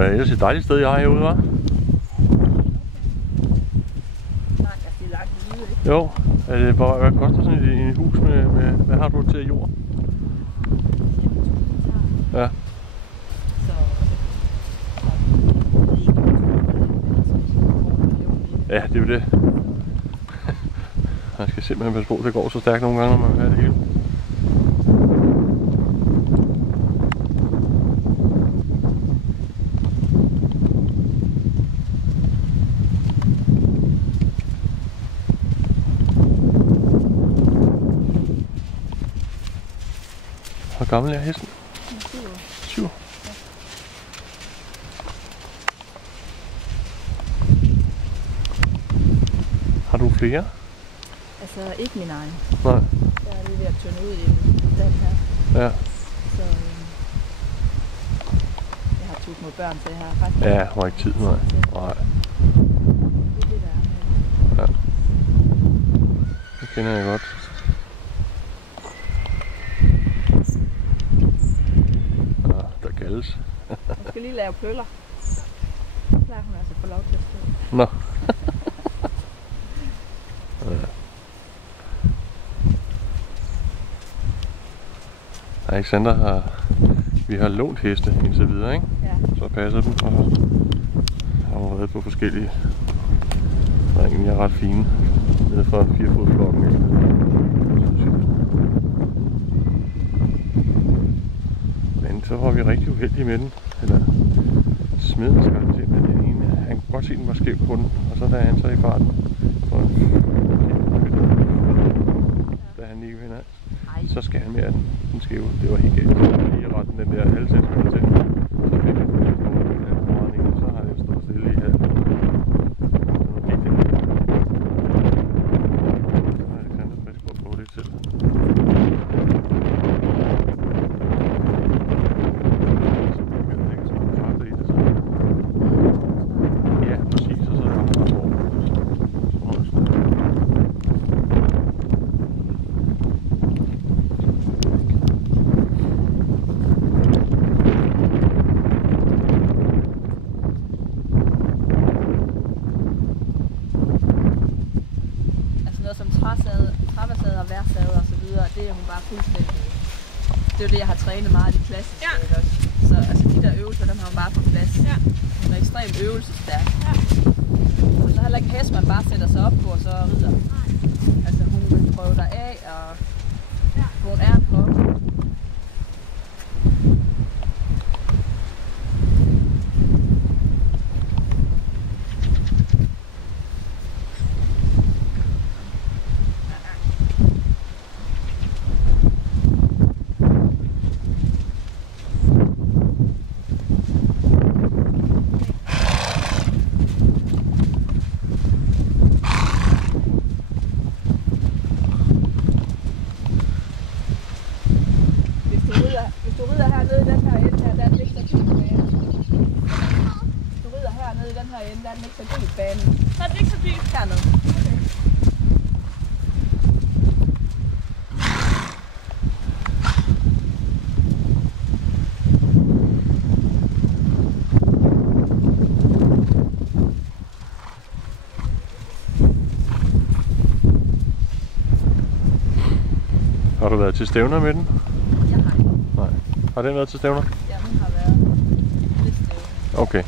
er ellers et dejligt sted, jeg har herude, hva'? Jo, hvad koster sådan et hus med hvad har du til jord? Ja. Ja, det er jo det. Man skal simpelthen passe på, det går så stærkt nogle gange, når man vil have det hele. Hvor gammel er hesten? 7 år. Har du flere? Altså ikke min egen. Nej. Jeg er lige ved at tønde ud i den her. Ja. Så jeg har 2 små børn, så jeg har faktisk... Ja, jeg har ikke tid, nej. Nej. Det er det, der er med. Ja. Det kender jeg godt. Ja, der kaldes. Hun skal lige lave pøller. Så lader hun altså få lov til at stå. Nå. Ja. Alexander vi har lånt heste indtil videre, ikke? Ja. Så passer dem, og har været på forskellige, der er egentlig ret fine, nede fra 4-fodflokken. Men så var vi rigtig uheldige med den, eller smeden skal han se med den ene. Han kunne godt se, den var skæv på den, og så da han så i farten, da han ikke vinder, så skal han mere den skæve. Det var helt galt. Lige retten den der halvcentimeter til. Så fik han den foran, og så har jeg stået stille i halv. Så nu gik det. Så har Alexander frisk på at prøve lidt selv. Ja, præcis. Og så er der andre spor. Traversæder og værsæder og så videre, det er hun bare fuldstændig. Det er jo det, jeg har trænet meget i klassisk. Ja. Så altså de der øvelser, dem har hun bare på plads. Ja. Hun er ekstremt øvelsesstærk. Ja. Og så heller ikke hest, man bare sætter sig op på og så rider. Nej. Altså hun vil prøve dig af, og ja. Hun er en flot. Der er den ikke så dyb banen. Så er den ikke så dyb dernede. Okay. Har du været til stævner med den? Jeg har ikke. Nej. Har den været til stævner? Ja, den har været lidt stævner. Okay.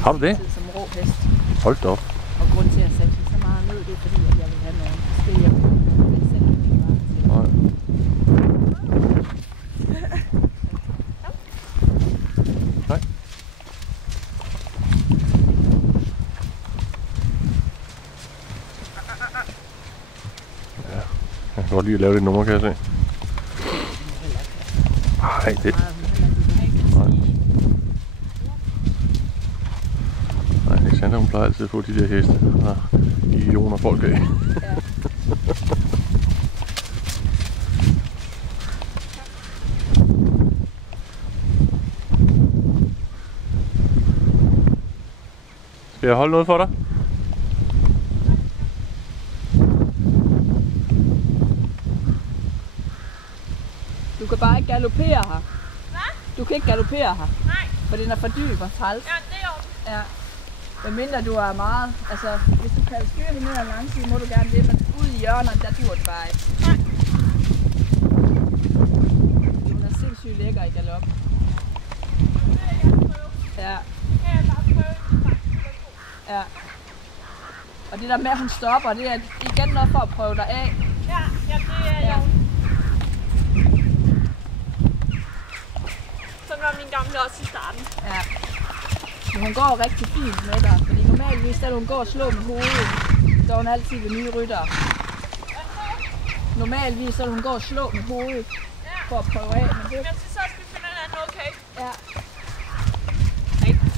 Har du det? Som rå hest. Hold da op. Og grund til at sætte så meget ned, det er fordi, at jeg vil have nogle stiger. Nej. Nej. Ja, jeg kan godt lige lave det nummer, kan jeg se. Ej, det... Alexander, hun plejer altid at få de der heste, og millioner folk af. Ja. Skal jeg holde noget for dig? Du kan bare ikke galopere her. Hvad? Du kan ikke galopere her. Nej. For den er for dyb og træls. Ja, det er jo. Ja. Men mindre du er meget, altså hvis du kan styre hende ned ad langside, må du gerne det, men ude i hjørnerne, der dur det bare ikke. Nej. Hun er sindssygt lækker i galop. Det vil jeg gerne prøve. Ja, Det kan jeg bare prøve. ja. Og det der med, at hun stopper, det er igen noget for at prøve dig af. Ja, det er Ja. jo. Sådan var min gamle også i starten. Ja. Men hun går rigtig fint med dig, fordi normalvis, da hun går og slår med hovedet, så er hun altid ved nye ryttere. Normalvis, så hun går og slår med hovedet for at prøve af, men det Men jeg synes også, vi finder en anden okay. ja. Rigtig.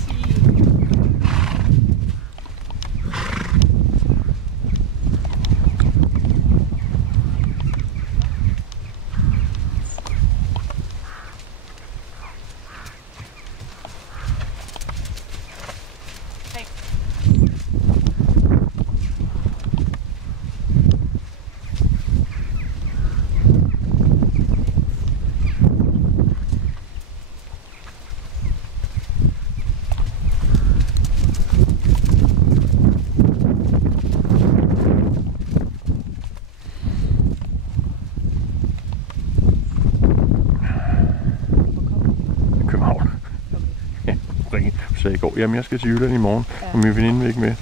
sagde i går, jamen jeg skal til Jylland i morgen, og min veninde ikke med.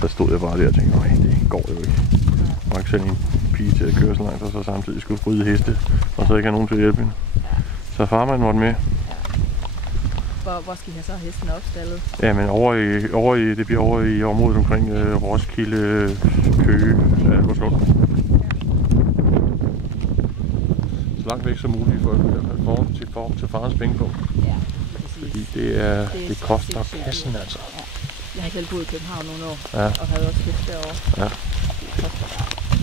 Så stod jeg bare der og tænkte, nej, det går jo ikke. Jeg var ikke selv en pige til at køre så langt, og så samtidig skulle rydde heste, og så ikke have nogen til at hjælpe hende. Så farmand måtte med. Hvor skal I have så hesten opstallet? Jamen det bliver over i området omkring Roskilde, Køge, Albertslund. Så langt væk som muligt for til farens pengepunkt. Ja, fordi det koster kassen altså. Ja. Jeg har selv boet i København nogle år, ja. Og havde også købt derovre. Ja.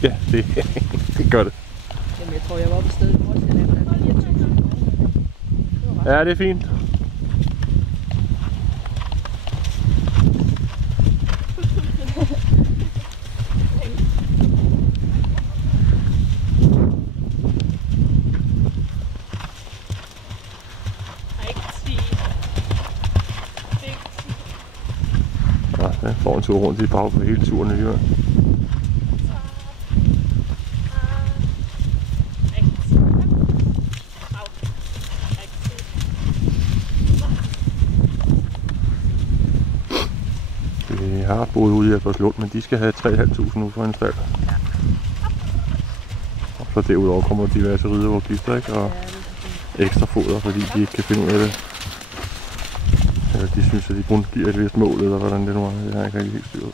Ja, det gør det. Jamen, jeg tror, jeg var oppe i stedet i Nordsjælland. Ja, det er fint. Jeg får en tur rundt i bag på hele turen alligevel. Vi har boet ude i Albertslund, men de skal have 3.500 nu for en stald. Og så derudover kommer diverse rideafgifter, ikke? Og ekstra foder, fordi de ikke kan finde ud af det. De synes, at de kun giver et vist mål, eller hvordan det nu er. Det har jeg ikke rigtig helt styret.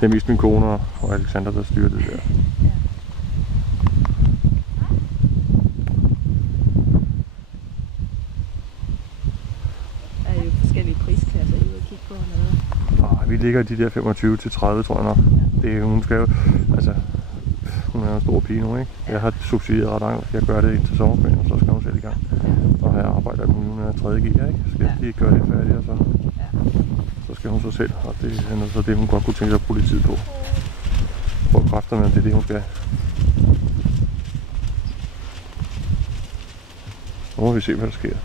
Det er mest min kone og Alexander, der styrer det der. Der er jo forskellige prisklasser, I vil kigge på hernede. Vi ligger i de der 25 til 30, tror jeg nok. Det er, hun skal jo, altså, hun er en stor pige nu, ikke? Jeg har subsidieret ret langt. Jeg gør det indtil sommerferien, og så skal hun selv i gang. Og jeg arbejder med hun er 3.G, ikke? Skal de gøre det færdigt, og så skal hun så selv. Og det er så det, hun godt kunne tænke sig at bruge lidt tid på. For at kræfte med, det er det, hun skal. Nu må vi se, hvad der sker.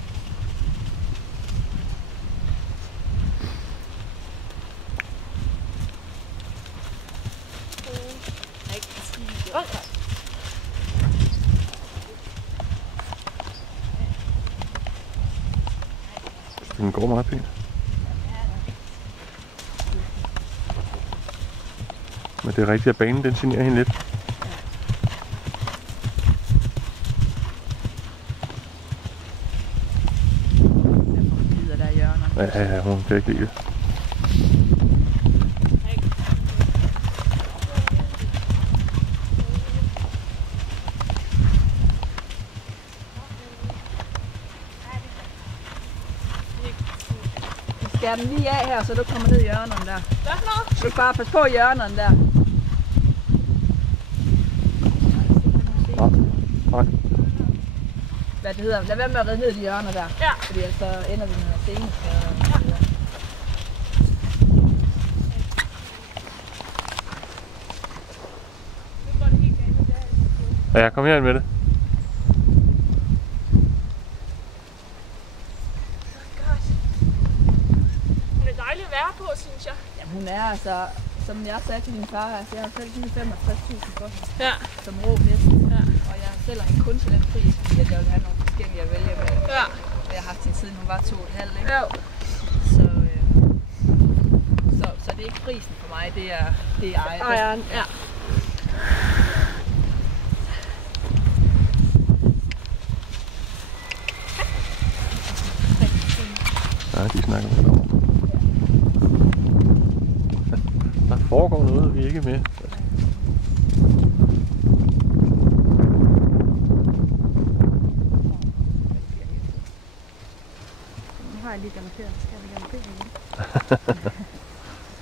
Den går meget pænt. Men det er rigtigt, at banen den generer hende lidt. Ja, hun kan ikke lide det. Skær den lige af her, så du kommer ned i hjørnerne der. Hvad for noget? Du skal bare passe på hjørnerne der. Nej. Hvad det hedder? Lad være med at ride ned i de hjørner der. Ja. Fordi ellers så ender vi med at scene. Ja, kom herind med det. Hun er dejlig at være på, synes jeg. Jamen, hun er altså, som jeg sagde til min far, altså jeg har selv givet 65.000 for hende. Ja. Som rå hest. Ja. Og jeg sælger hende kun til den pris, fordi at jeg vil have nogle forskellige at vælge med. Ja. Og jeg har haft hende siden hun var 2,5, ikke? Jo. Så det er ikke prisen for mig, det er Ejeren, ja. Ja, de snakker med om. Der foregår noget, vi ikke er med. Nu har jeg lige galoperet, så skal jeg galopere igen.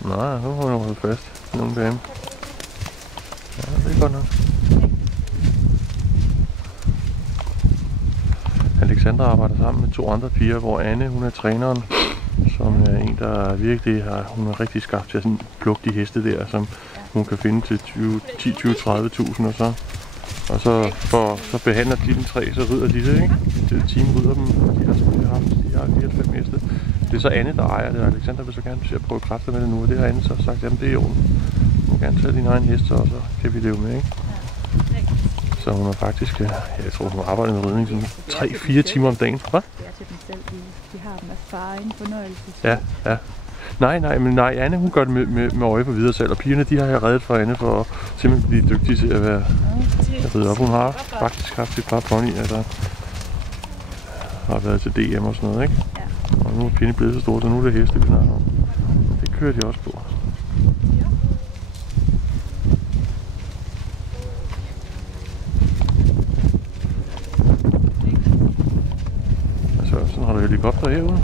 Nej, nu har hun holdt fast. Nogle dame. Ja, det er godt nok. Alexandra arbejder sammen med 2 andre piger, hvor Anne, hun er træneren, som er en, der virkelig hun er rigtig skarp til at sådan plukke de heste der, som hun kan finde til 10-20-30.000 og så behandler de den 3, så rider de det, ikke? Det team rider dem, de har 4-5 heste. Det er så Anne, der ejer det, og Alexandra vil så gerne se at prøve kræfter med det nu, og det har Anne så sagt, jamen det er jo, du må gerne tage din egen heste, og så kan vi leve med, ikke? Så hun har faktisk, jeg tror hun arbejder med ridning sådan 3-4 timer om dagen. Hvad? Det er til dem selv, de har dem af far egen fornøjelse. Ja. Nej, Anne hun gør det med øje på videre salg, og pigerne de har jeg reddet for Anne for at simpelthen blive dygtige til at være at ride op. Hun har faktisk haft et par ponyer, der har været til DM og sådan noget, ikke? Ja. Og nu er pigerne blevet så store, så nu er det heste, vi snakker om. Det kører de også på. Altså, sådan har du helikopter herude.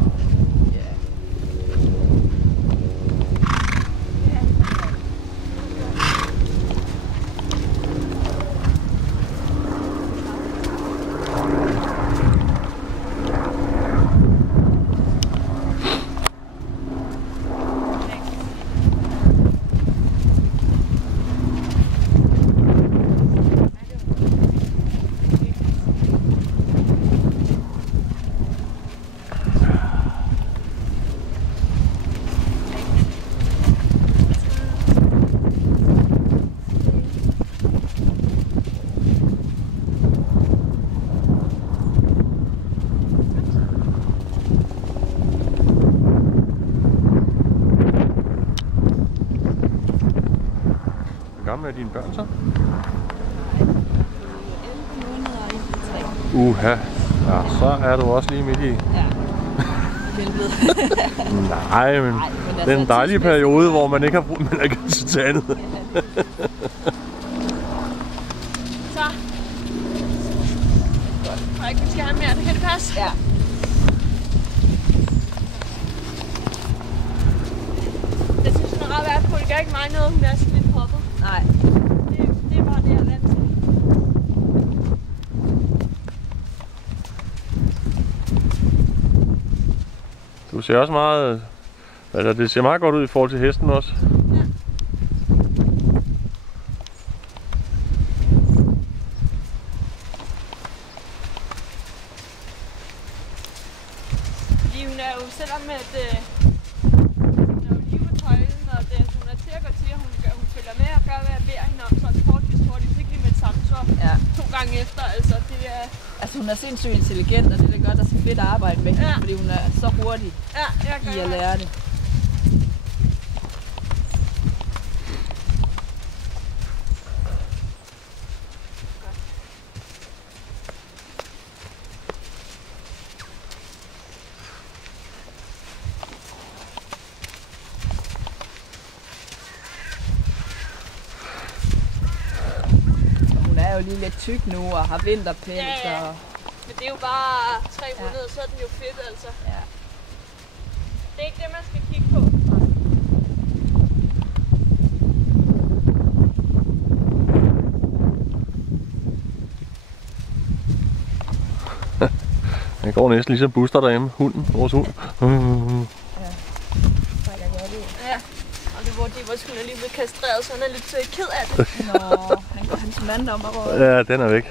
Hvor gamle er dine børn så? 11 måneder og 1-3. Uha, ja, så er du også lige midt i. Ja. Helvede. Nej, men det er en dejlig periode, hvor man ikke har brug for at gå til andet. Så. Og ikke, vi skal have mere. Det kan det passe? Ja. Jeg synes, den er ret værd på. Det gør ikke mig noget, hun er sådan lidt hoppet. Nej. Det er bare det, jeg er vant til. Du ser også meget, altså det ser meget godt ud i forhold til hesten også. Ja. Fordi hun er jo, selvom at hun er jo livetøjlen, og det, hun er til at gå til, og hun følger med og gør, hvad jeg beder hende om, så forholdsvis hurtigt, ikke lige med det samme, så 2 gange efter, altså det er... Altså hun er sindssygt intelligent, og det gør der så fedt at arbejde med, fordi hun er så hurtig i at lære det. Hun er jo lige lidt tyk nu og har vinterpels. Ja. Og... Men det er jo bare 3 måneder, så er den jo fedt, altså. Ja. Det er ikke det, man skal kigge på. Jeg går næsten ligesom Buster derhjemme, hunden, vores hund. Ja. Ja. Og det hvor Divas hun er lige blevet kastreret, så han er lidt ked af det. Nå, han går hans mandom op. Ja, den er væk.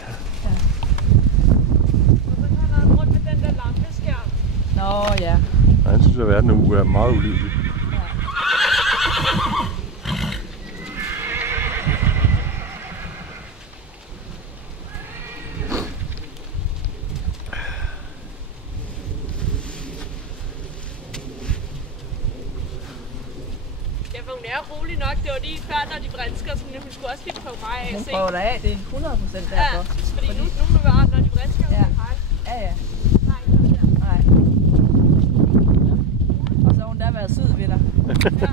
Og så kan han rundt med den der lampeskærm. Nå ja. Og han synes, at verden er meget ulidelig. Hun er rolig nok. Det var lige før, når de vrinsker, så hun skulle også lige prøve mig af. Hun prøver dig af, det er 100% derfor. Ja, fordi nu var når de vrinsker, ja. Hej. Ja, ja. Nej, ikke der. Nej. Og så har hun da været sød ved dig. Ja.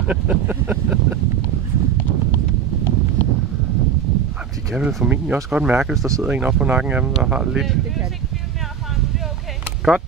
De kan vel formentlig også godt mærke, hvis der sidder en op på nakken af dem, der har lidt. Det kan de. Ikke mere erfaring, det er okay. Godt.